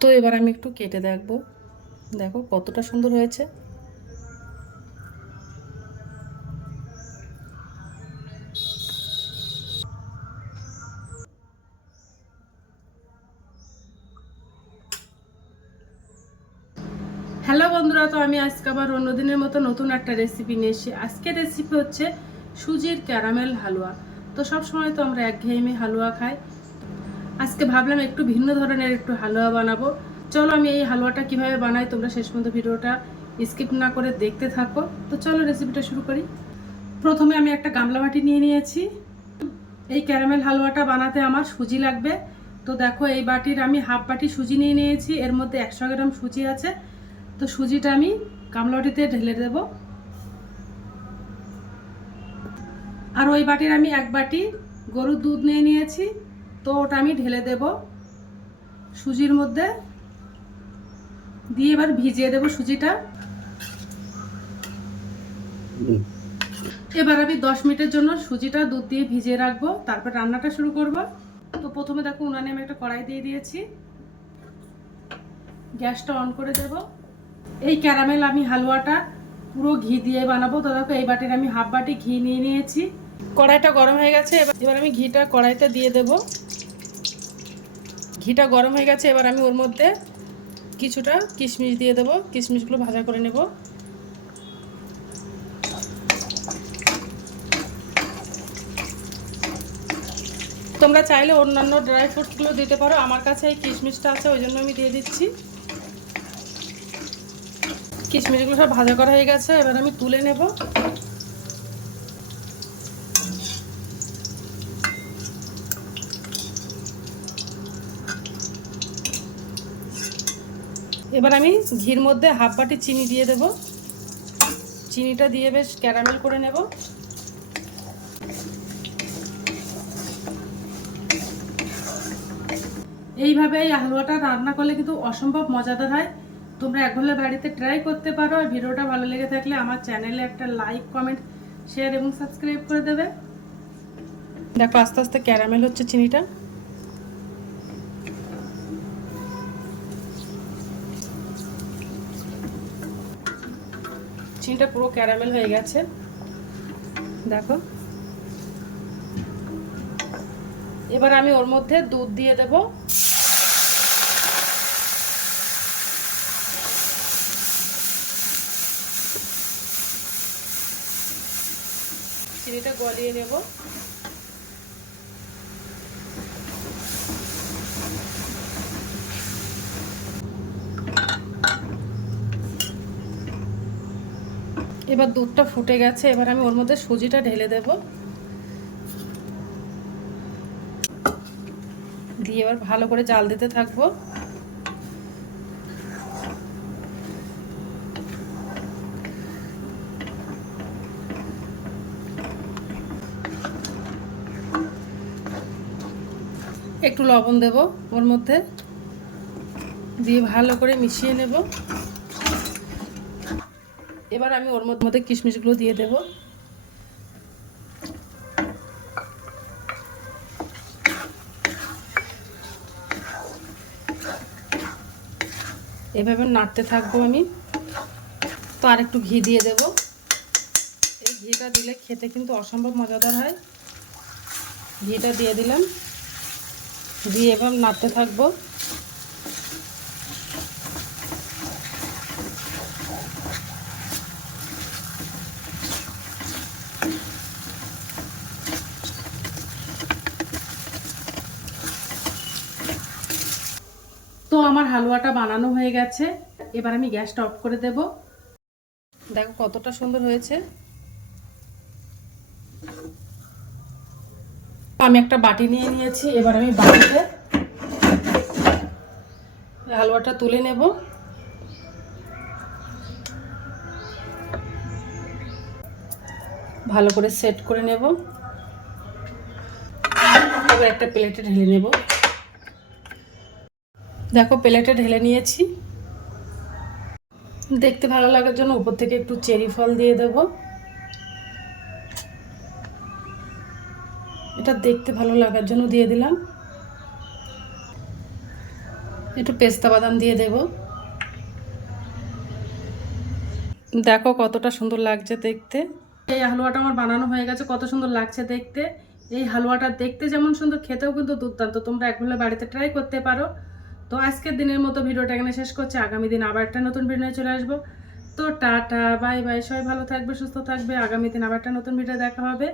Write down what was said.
তো এবার আমি একটু কেটে দেখব, দেখো কতটা সুন্দর হয়েছে। হ্যালো বন্ধুরা, তো আমি আজকে আবার অন্যদিনের মতো নতুন একটা রেসিপি নিয়ে এসেছি। আজকের রেসিপি হচ্ছে সুজির ক্যারামেল হালুয়া। তো সব সময় তো আমরা একঘেয়েমি হালুয়া খাই, আজকে ভাবলাম একটু ভিন্ন ধরনের একটু হালুয়া বানাবো। চলো আমি এই হালুয়াটা কিভাবে বানাই তোমরা শেষ পর্যন্ত ভিডিওটা স্কিপ না করে দেখতে থাকো। তো চলো রেসিপিটা শুরু করি। প্রথমে আমি একটা গামলা বাটি নিয়ে নিয়েছি। এই ক্যারামেল হালুয়াটা বানাতে আমার সুজি লাগবে। তো দেখো এই বাটির আমি হাফ বাটি সুজি নিয়ে নিয়েছি, এর মধ্যে 100 গ্রাম সুজি আছে। তো সুজিটা আমি গামলা বাটিতে ঢেলে দেব। আর ওই বাটির আমি এক বাটি গরুর দুধ নিয়ে নিয়েছি, তো ওটা আমি ঢেলে দেব সুজির মধ্যে দিয়ে। এবার ভিজিয়ে দেব সুজিটা। এবার আমি 10 মিনিটের জন্য সুজিটা দুধ দিয়ে ভিজিয়ে রাখবো, তারপর রান্নাটা শুরু করব। তো প্রথমে দেখো উনানে আমি একটা কড়াই দিয়ে দিয়েছি, গ্যাসটা অন করে দেব। এই ক্যারামেল আমি হালুয়াটা পুরো ঘি দিয়ে বানাবো। তো দেখো এই বাটির আমি হাফ বাটি ঘি নিয়ে নিয়েছি। কড়াইটা গরম হয়ে গেছে, এবার আমি ঘিটা কড়াইতে দিয়ে দেব। ঘিটা গরম হয়ে গেছে, এবার আমি ওর মধ্যে কিছুটা কিশমিশ দিয়ে দেবো। কিশমিশগুলো ভাজা করে নেব। তোমরা চাইলে অন্যান্য ড্রাই ফ্রুটসগুলো দিতে পারো, আমার কাছে এই কিশমিশটা আছে ওই জন্য আমি দিয়ে দিচ্ছি। কিশমিশগুলো সব ভাজা করা হয়ে গেছে, এবার আমি তুলে নেব। এবার আমি ঘির মধ্যে হাফ বাটি চিনি দিয়ে দেব। চিনিটা দিয়ে বেশ ক্যারামেল করে নেব। এইভাবে এই হালুয়াটা রান্না করলে কিন্তু অসম্ভব মজাদার হয়। তোমরা একবার বাড়িতে ট্রাই করতে পারো। আর ভিডিওটা ভালো লেগে থাকলে আমার চ্যানেলে একটা লাইক, কমেন্ট, শেয়ার এবং সাবস্ক্রাইব করে দেবে। দেখো আস্তে আস্তে ক্যারামেল হচ্ছে চিনিটা। চিনিটা পুরো ক্যারামেল হয়ে গেছে দেখো। এবার আমি ওর মধ্যে দুধ দিয়ে দেব। চিনিটা গলিয়ে নেব। এবার দুধটা ফুটে গেছে, এবার আমি ওর মধ্যে সুজিটা ঢেলে দেব। দিয়ে এবার ভালো করে জাল দিতে থাকবো। একটু লবণ দেব ওর মধ্যে, দিয়ে ভালো করে মিশিয়ে নেব। এবার আমি ওর মধ্যে কিশমিশগুলো দিয়ে দেব। এভাবে নাড়তে থাকবো আমি। তো আর একটু ঘি দিয়ে দেব। এই ঘিটা দিলে খেতে কিন্তু অসম্ভব মজাদার হয়। ঘিটা দিয়ে দিলাম, দিয়ে এবার নাড়তে থাকবো। তো আমার হালুয়াটা বানানো হয়ে গেছে, এবার আমি গ্যাসটা অফ করে দেব। দেখো কতটা সুন্দর হয়েছে। আমি একটা বাটি নিয়ে নিয়েছি, এবার আমি বাটিতে হালুয়াটা তুলে নেব। ভালো করে সেট করে নেব। এবার একটা প্লেটে ঢেলে নেব। দেখো প্লেটে ঢেলে নিয়েছি। দেখতে ভালো লাগার জন্য উপর থেকে একটু চেরি ফল দিয়ে দেব। এটা দেখতে ভালো লাগার জন্য দিয়ে দিলাম। একটু পেস্তা বাদাম দিয়ে দেব। দেখো কতটা সুন্দর লাগছে দেখতে। এই হালুয়াটা আমার বানানো হয়ে গেছে, কত সুন্দর লাগছে দেখতে। এই হালুয়াটা দেখতে যেমন সুন্দর, খেতেও কিন্তু দুর্দান্ত। তোমরা একবেলা বাড়িতে ট্রাই করতে পারো। তো আজকের দিনের মতো ভিডিওটা এখানে শেষ করছি। আগামী দিন আবার একটা নতুন ভিডিও চলে আসবো। তো টাটা, বাই বাই, সবাই ভালো থাকবে, সুস্থ থাকবে। আগামী দিন আবার একটা নতুন ভিডিও দেখা হবে।